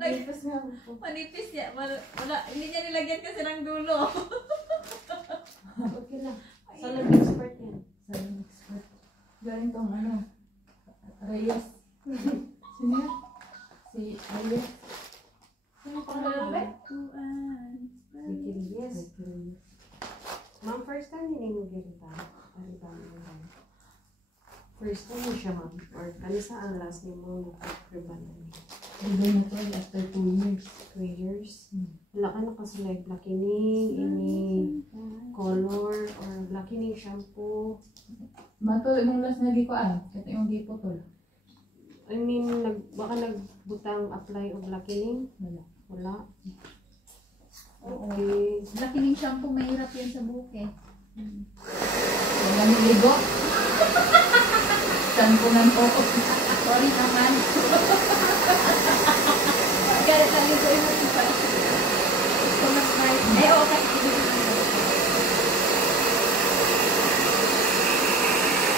Manipis nga po. Manipis niya. Wala, hindi niya nilagyan kasi ng dulo. Okay lang. Salon expert yan. Salon expert. Galing tong ano, Reyes. Sino yan? Si Reyes. Sino pang lalaki? Yes. Ma'am, first time hindi mo girita. First time mo siya, ma'am. Or ano sa ang last name mo nag-ribbon? Bigay na to after 2 years. 2 years? Wala ka nakaselect blackening, any color, or blackening shampoo. Mato, yung last na gikuan. Ito yung di putol. I mean, baka nagbutang apply o blackening? Wala. Wala. Okay. Blackening shampoo, mahirap yan sa buhok eh. Wala nang ligo. Saan ko nang focus? Sorry naman. Galit lang yung gawin mo siya. Eh, okay.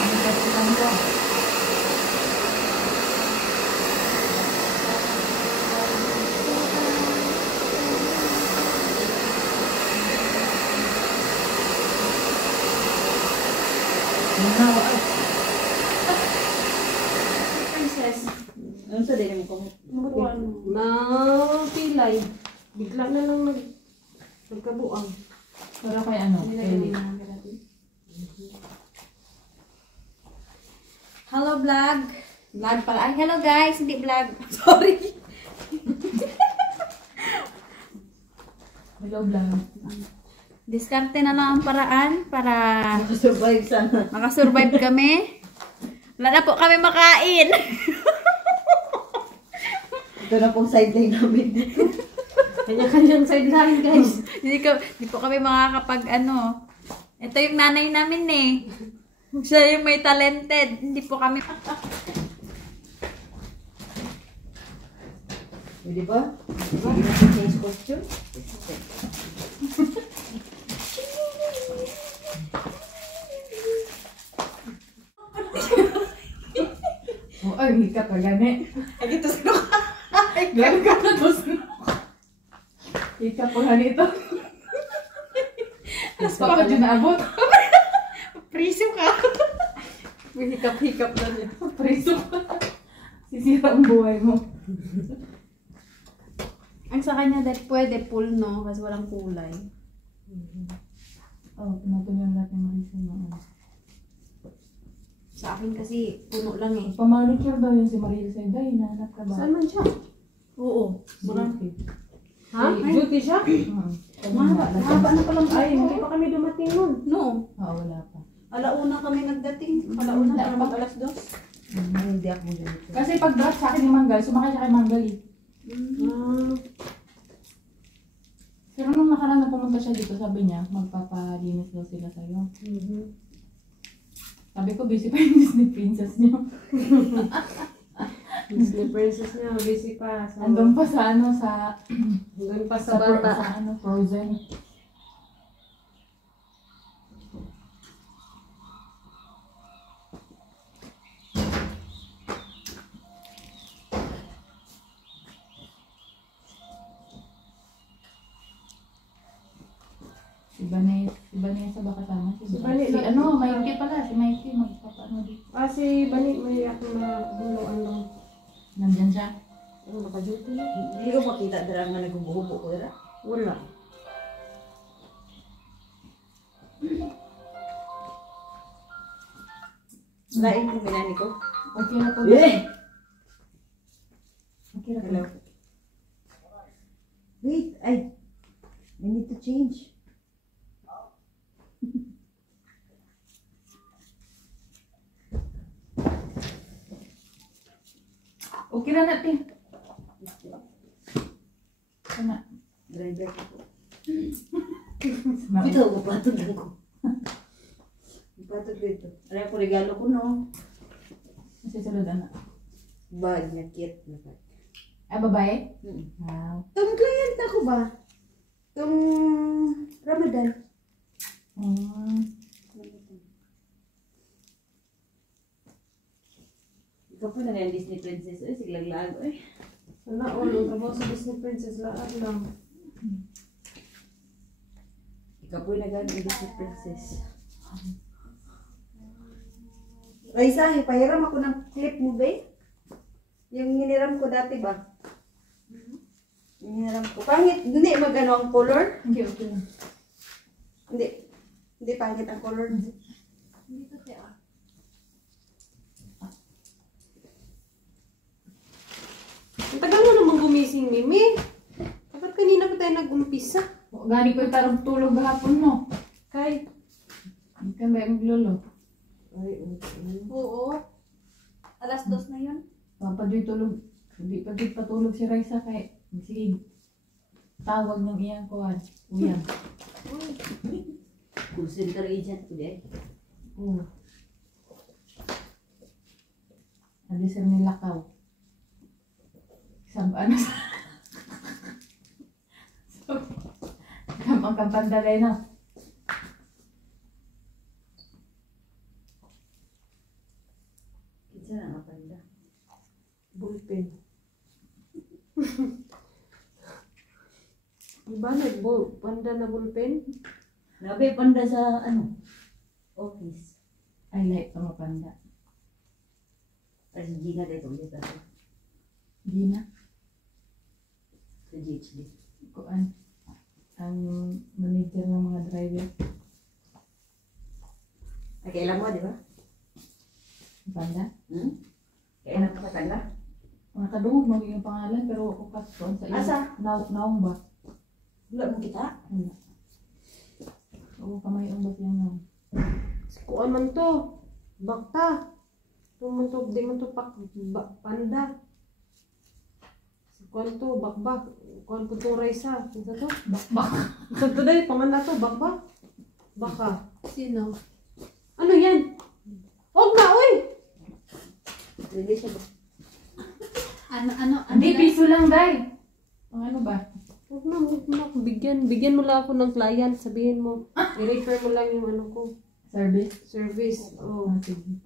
Ano ba ito lang ko? Princess. Ano sa din mo Na pilay. Bigla na lang nagkabuang. Para kay ano? Kelly. Hello vlog. Vlog pala. Ay, hello guys. Hindi vlog. Sorry. Hello, vlog. Diskarte na lang ang paraan para Survive sana. makasurvive kami. Wala na po kami makain. Ito na pong sideline namin dito. Kanya-kanyang sideline, guys. Hindi po kami makakapag ano. Ito yung nanay namin eh. Siya yung may talented. Hindi po kami. Di ba? Hindi natin change costume. Oh, ay, hika pa gani. Ay, ito sino ka? Gani ka na dos. Hika pa gani ito. Tapos pa ka dyan naabot. Priso ka. May hikap-hikap na niya. Preso ka. Sisira ang buhay mo. Ang sa kanya dahil pwede full no, kasi walang kulay. Oh, pinatuloy natin marisin mo. Sa akin kasi puno lang eh. Pamanicure daw yun si Maril Senda. Hinahanap ka ba? Saan man siya? Oo. Marami. Ha? Duty siya? Mahaba na palang ay, hindi pa kami dumating nun. No. Oo, wala pa. Alauna kami nagdating. Alauna para mag alas 2. Hindi ako ganito. Kasi pag drop sa akin ni Manggal, sumakay siya kay Manggal eh. Pero nung nakaraan na pumunta siya dito, sabi niya, magpapalinis daw sila sa'yo. Sabi ko, busy pa yung Disney princess niyo. Disney princess niya, busy pa. So, Andun pa sa ano, sa... Andun pa sa bata. Sa ano, Frozen. Si Vanessa ba kasama? Si Vanessa. Si ano, Mikey pala. Si Mikey, magpapano dito. Si Bani, may ako na buluan lang. Nandyan siya. Ano, naka-duty? Hindi ko makita dara nga nagbububo ko dara. Wala. Lain ang binani ko. Okay na to. Eh! Okay na to. Hello. Wait, I need to change. Okay na natin. Sana. Driver ko. Mami. Ito, mapatod lang ko. Mapatod ko ito. Ano ko regalo ko, no? Masisunod na. Bag na kit. Ah, babae? Wow. Itong client ako ba? Itong Ramadan. Ikaw pa na yung Disney princess. Ay, siglaglag. Ay. Sana all, ang trabaho sa Disney Princess lahat lang. Ikaw po'y nag-ano Disney Princess. Raisa, ipahiram ako ng clip mo, babe. Yung hiniram ko dati ba? Yung hiniram ko. Pangit, hindi magano ang color? Hindi, okay lang. Hindi. Hindi pangit ang color. Dito, te, ah. Ang tagal mo namang gumising, Mimi. Dapat kanina pa tayo nag-umpisa. Gani ko parang tulog gahapon mo. Kay, Hindi ka ba yung lolo? Ay, okay. Oo. Alas 2 na yun. Papadoy tulog. Hindi pa di patulog si Raisa kay sige. Tawag ng iyang kuwan. Uyang. Call center agent ko din. Oo. Adi sir nilakaw. Sabaan na sa... Kamang kampandalay na. Kinsa na napanda. ballpen. Diba panda na ballpen? Nabi panda sa ano? Office. I like mga panda. Ay, si Gina dito ulit ako. Hindi na. Sa GHD. Kuan. Ang manager ng mga driver. Ay, kailan mo, di ba? Panda. Kailan mo katanda? Mga kadungog magiging pangalan pero ako kuan sa iyo. Asa? Naong ba? Wala mo kita? Wala. Oo, kamay ang ba siyang naong. Kuan man to. Bakta. Tumunto, di man to panda. Kuan to, bakbak. Kuan ko to Raisa. Ano to? Bakbak. Ito to dahil, pangan na to, bakbak. Baka. Sino? Ano yan? Huwag na, uy! Hindi siya ba? Ano? Hindi, piso lang, day. Ang ano ba? Huwag na. Bigyan mo lang ako ng client. Sabihin mo. I-refer mo lang yung ano ko. Service. Service. Oh. Ah, sige.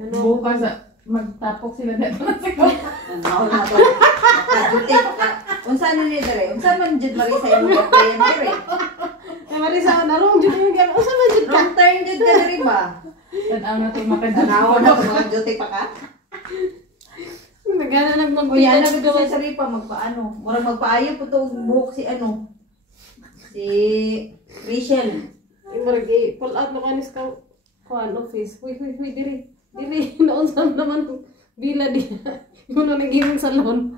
Ano? Bukas, magtapok sila dito na siguro. Ang mahal na to. Nakajute ka. Unsa na niya dere? Unsa man jud mari sa imong client dere? Eh, Marisa, narong dyan yung gano'n. Saan ba dyan ka? Long term jud ka dere ba? Tanaw na tayo makadala. Tanaw na ko mga jute pa ka? Nagana Kuya nagmagpila na sa gud gawa. sa ripa magpaano? Murag magpaayo po to buhok si ano? Si Rachel. Marag pull out mo kanis ka. Kuan office. Huy, diri. Diri, naunsan naman kung bila di. Yung na naging salon.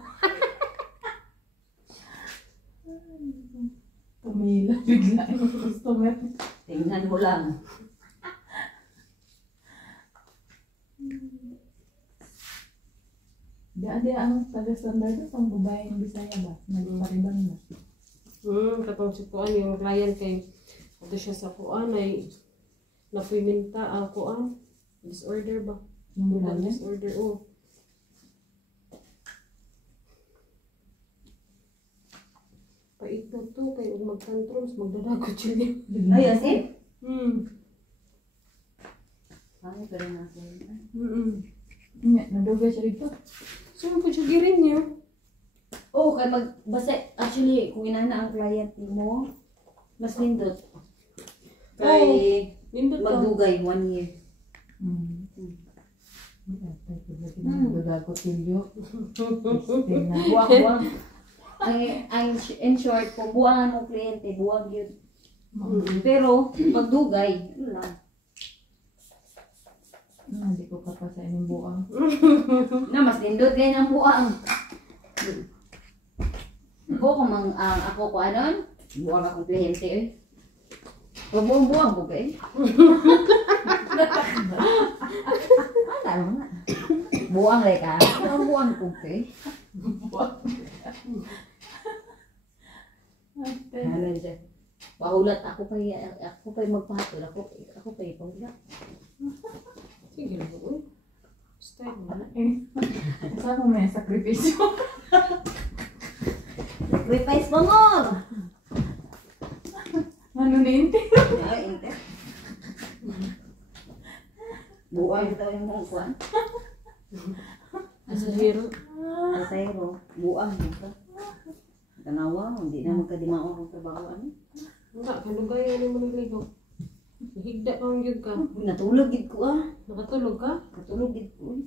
Pumila, bigla yung customer. Tingnan mo lang. Di ang taga-standard ito, pang babae ng Bisaya ba? Nagparibang na. Katong si Kuan, yung client kay ito siya sa Kuan ay napiminta ang Kuan. Disorder ba? Yung Kuan bilayan. disorder, oh. Pait na to, kaya kung mag-tantrums, magdadagot siya. Ay, asin. Ay, pero nasa. Nga, nadugay siya dito. Saan po siya girin niyo? Oh, kay basta actually kung inana ang client mo, mas nindot. Kay Nindot ka. magdugay 1 year. Gagagotilyo. Buwag. Ang in short, kung buwangan mo kliyente, buwag yun. Pero, pagdugay, yun lang. Hindi ko kapasa inyong buang. Na, mas nindot kayo ng buwang. Ako ko anon, buwang akong kliyente eh. Huwag mo ang buwang ko kayo. Ano nga. Buwang rin ka. Ang buwang ko kayo. Ano siya? Pahulat ako pa magpahatol. Ako pa ipahulat. Sige lang po. Style mo na. Saan mo may sakripisyo? Sacrifice mo mo! Ano na yun? Ay, inte. Buwang ito yung mong kuwan. As a hero. Pasayro, buang mo ka. Tanawa, hindi na magkadimao ang trabaho. Wala, kalugay yan mo niligo. Higda pa ang yun ka. Natulog gid ko ah. Nakatulog ka? Natulog gid ko.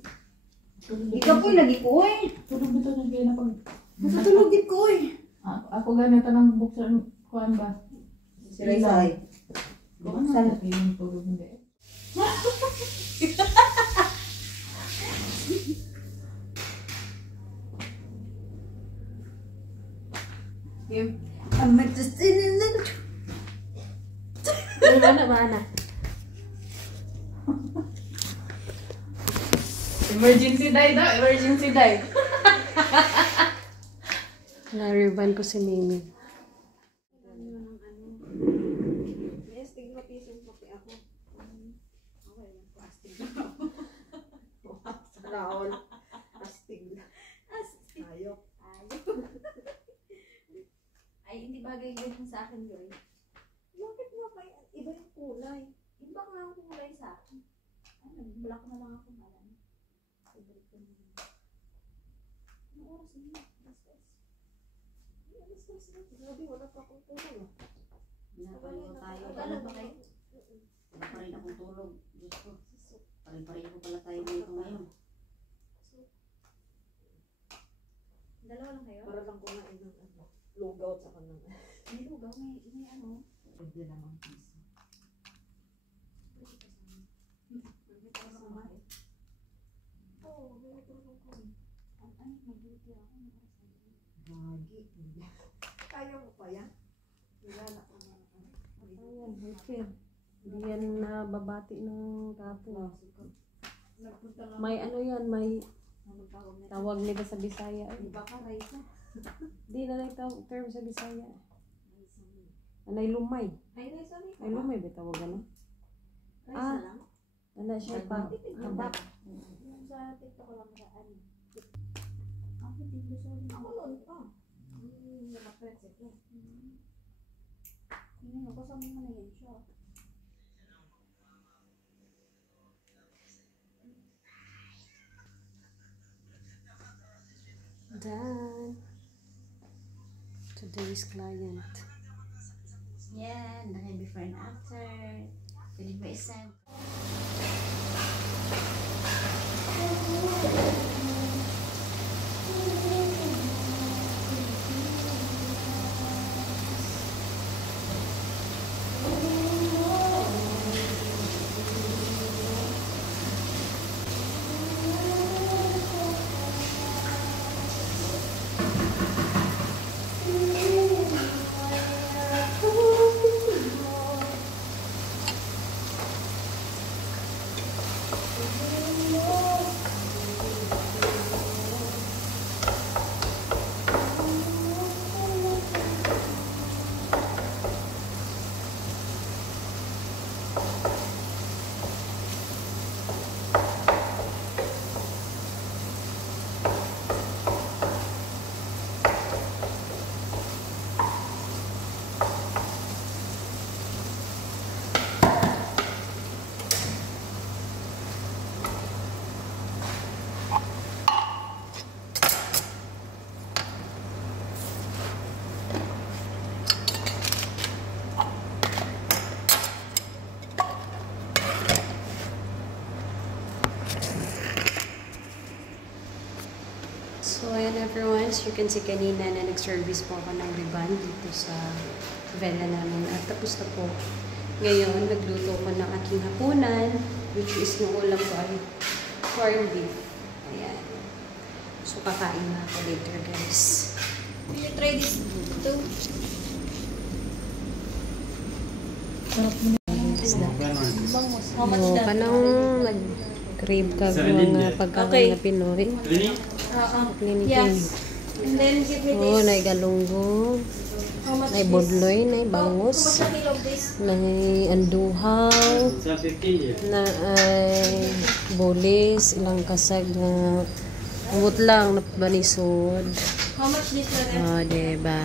Ikaw po lagi ko eh. Tulog dito na kaya na pag... Natulog gid ko eh. Ako ganito ng buksan kuhan ba? Si Raysay. Buksan. Yung tulog hindi. Mana? Emergency die daw, emergency die. Nariban ko si Mimi. Yes, tignan pisong kape ako. Okay, plastic. Raol. Plastic. Ayok. Ay, hindi bagay ganyan sa akin, Joy. Bakit mo kaya iba yung kulay? Iba nga ang kulay sa akin. Ay, nag-block na lang ako malam. Favorite ko naman. Ano oras yun? Grabe, wala pa akong tulog. Nakaliwa tayo. Wala ba kayo? Wala pa rin akong tulog. Diyos ko. Pareho pala tayo dito ngayon. Dalawa lang kayo? Para lang kumain ng logout sa kanang. May lugaw, may ano. Pwede naman piso. Oo, may tulog ko. Ay, mag-duty ako. Lagi. Kaya mo pa yan? Kilala ko na. Ayan, okay. Hindi yan nababati ng kapo. May ano yan, may tawag nila sa Bisaya. Iba ka, Raisa. Hindi na term sa Bisaya. Anay lumay. Ay, Raisa, may Ay lumay ba tawag ano? Raisa lang? Ano siya pa? Habak. Yung sa TikTok ko lang sa ano. Ako, hindi ko sorry. Ako noon pa. Naka-press ito. Hindi ko kasama mo na yan siya. Done. Today's client. Yan, dahil before and after. Pwede ba isend? So, ayan everyone. So, you can see kanina na nag-service po ako ng ribbon dito sa vela namin. At tapos na po. Ngayon, nagluto ko ng aking hapunan, which is yung ulam ko ay corned beef. Ayan. So, kakain na ako later, guys. Will you try this too? How much So, that? kanang nag-crave ka mga pagkain na Pinoy. Clinic. Yes. And then give me Oo, this. na galunggong, How much na this? bodloy, na How much bangus, a kilo of this? na anduhaw, na ay bolis, ilang kasag na umot lang na banisod. How much this na rin? Diba?